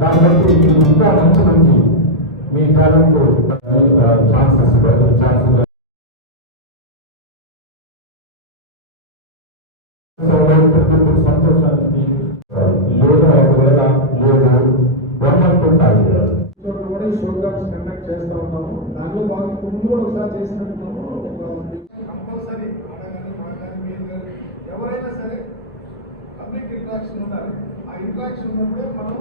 కాబట్టి ఇంకా మంచి మంచి మీ టాలెంట్ ఛాన్సెస్ సంతోషానికి లేదా ఒకవేళ లేదు 1 month ఉంటాయి కూడా ఈ ప్రోగ్రామ్స్ కండక్ట్ చేస్తూ ఉంటాము. దానిలో భాగంగా ముందు కూడా ఒకసారి చేసినట్టున్నాము. కంపల్సరీ ఎవరైనా సరే పబ్లిక్ ఇంట్రాక్షన్ ఉండాలి. ఆ ఇంట్రాక్షన్ ఉన్నప్పుడే మనం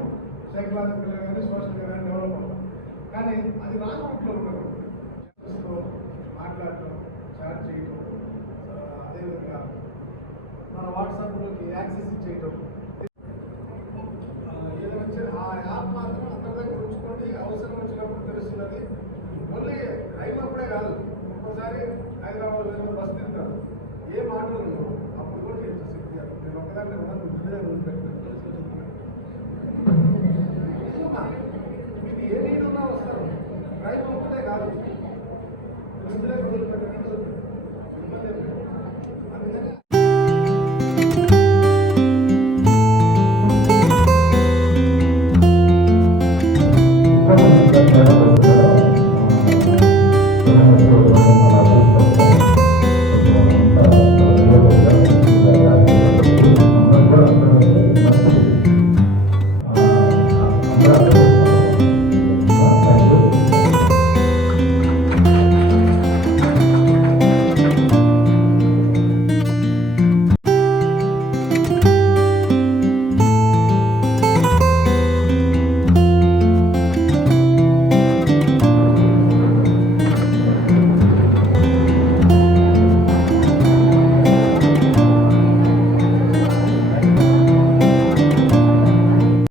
సైకలాజికల్గా కానీ సోషల్గా కానీ డెవలప్ అవుతాం. కానీ అది రాంగ్ రూట్లో ఉండదు. మాట్లాడటం, చాట్ చేయటం, అదేవిధంగా మన వాట్సాప్లోకి యాక్సెస్ చేయటం, ఏదైనా ఆ యాప్ మాత్రం అందరి దగ్గర ఉంచుకోండి. అవసరం వచ్చినప్పుడు తెలుస్తున్నది. ఓన్లీ అయినప్పుడే కాదు, ఒక్కోసారి హైదరాబాద్ బస్ తింటారు, ఏ మాటలు ఉండవు, అప్పుడు కూడా నేను ఒక్కదాన్ని ఉన్నాను, ముందుగా రోజు పెట్టాను. మీకు ఏ నీళ్ళు ఉన్నా వస్తారు. డ్రైవ్ ఒక్కటే కాదు, ముందుగా రోజు పెట్టాను. అందుకని Gracias.